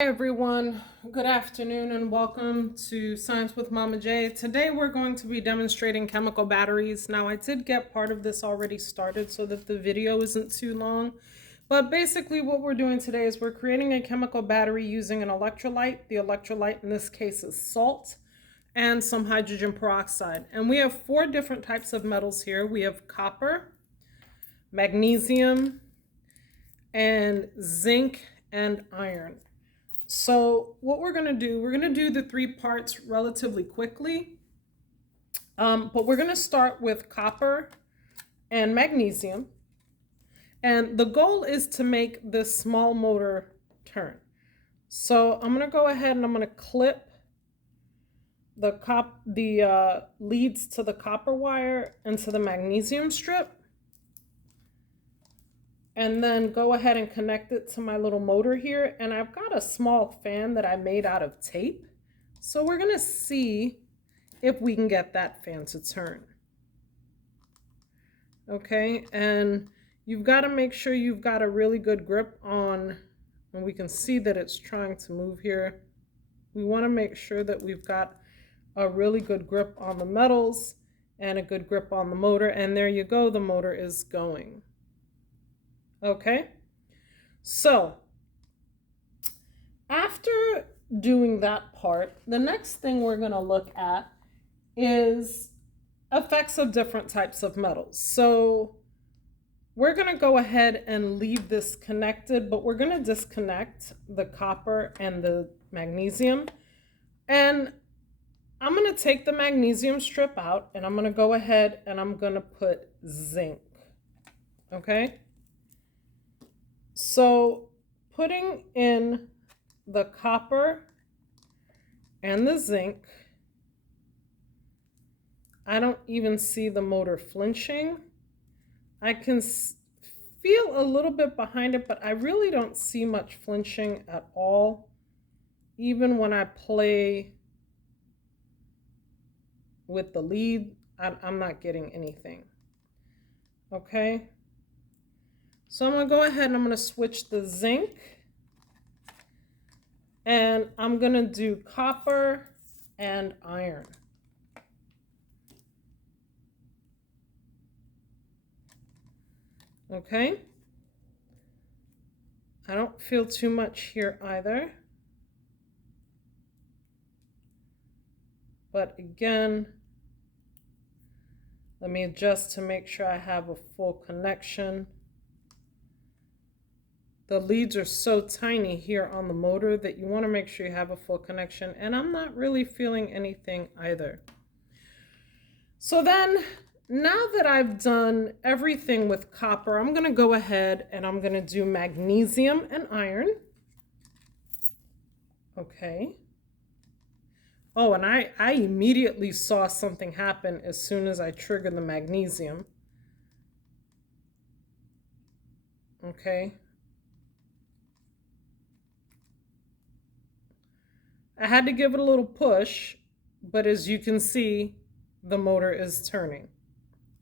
Hi everyone, good afternoon and welcome to Science with Mama J. Today we're going to be demonstrating chemical batteries. Now I did get part of this already started so that the video isn't too long, but basically what we're doing today is we're creating a chemical battery using an electrolyte. The electrolyte in this case is salt and some hydrogen peroxide. And we have four different types of metals here. We have copper, magnesium, and zinc and iron. So what we're going to do the three parts relatively quickly, but we're going to start with copper and magnesium. And the goal is to make this small motor turn. So I'm going to go ahead and I'm going to clip the leads to the copper wire into the magnesium strip. And then go ahead and connect it to my little motor here. And I've got a small fan that I made out of tape. So we're gonna see if we can get that fan to turn. Okay, and you've got to make sure you've got a really good grip on, and we can see that it's trying to move here. We want to make sure that we've got a really good grip on the metals and a good grip on the motor. And there you go, the motor is going. Okay, so after doing that part, the next thing we're going to look at is effects of different types of metals. So we're going to go ahead and leave this connected, but we're going to disconnect the copper and the magnesium. And I'm going to take the magnesium strip out and I'm going to go ahead and I'm going to put zinc. Okay. So putting in the copper and the zinc, I don't even see the motor flinching. I can feel a little bit behind it, but I really don't see much flinching at all. Even when I play with the lead, I'm not getting anything. Okay. So I'm going to go ahead and I'm going to switch the zinc. And I'm going to do copper and iron. Okay. I don't feel too much here either. But again, let me adjust to make sure I have a full connection. The leads are so tiny here on the motor that you want to make sure you have a full connection. And I'm not really feeling anything either. So then, now that I've done everything with copper, I'm going to go ahead and I'm going to do magnesium and iron. Okay. Oh, and I immediately saw something happen as soon as I triggered the magnesium. Okay. I had to give it a little push, but as you can see, the motor is turning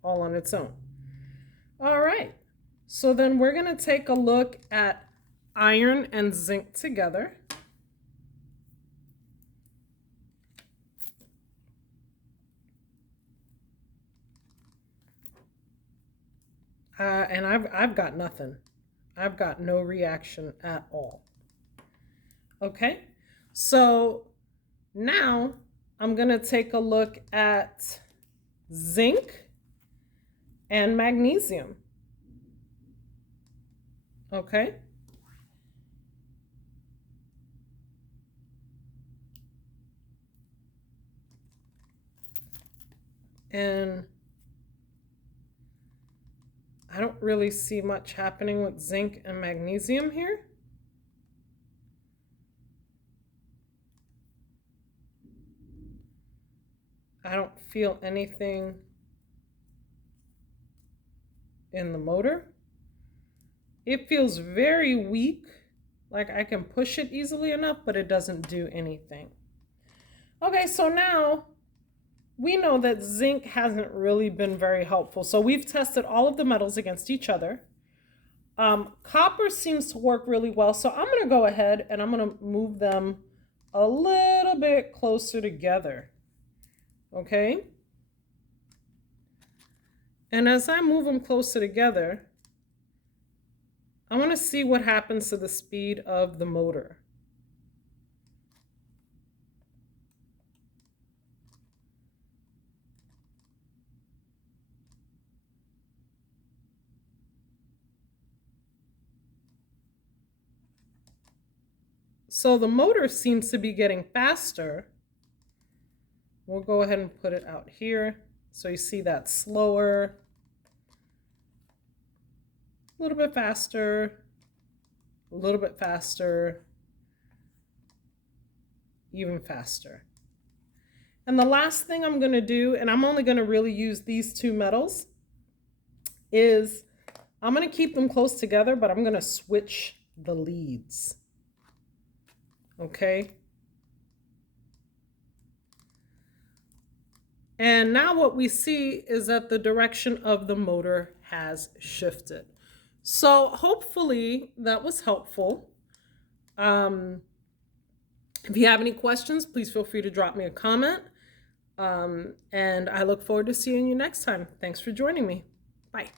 all on its own. All right, so then we're going to take a look at iron and zinc together. And I've got nothing. I've got no reaction at all. Okay, so now I'm going to take a look at zinc and magnesium. Okay. And I don't really see much happening with zinc and magnesium here. I don't feel anything in the motor. It feels very weak, like I can push it easily enough, but it doesn't do anything. Okay, so now we know that zinc hasn't really been very helpful. So we've tested all of the metals against each other. Copper seems to work really well, so I'm going to go ahead and I'm going to move them a little bit closer together. Okay? And as I move them closer together, I want to see what happens to the speed of the motor. So the motor seems to be getting faster. We'll go ahead and put it out here. So you see that slower, a little bit faster, a little bit faster, even faster. And the last thing I'm going to do, and I'm only going to really use these two metals, is I'm going to keep them close together, but I'm going to switch the leads. Okay? And now what we see is that the direction of the motor has shifted. So hopefully that was helpful. If you have any questions, please feel free to drop me a comment. And I look forward to seeing you next time. Thanks for joining me. Bye.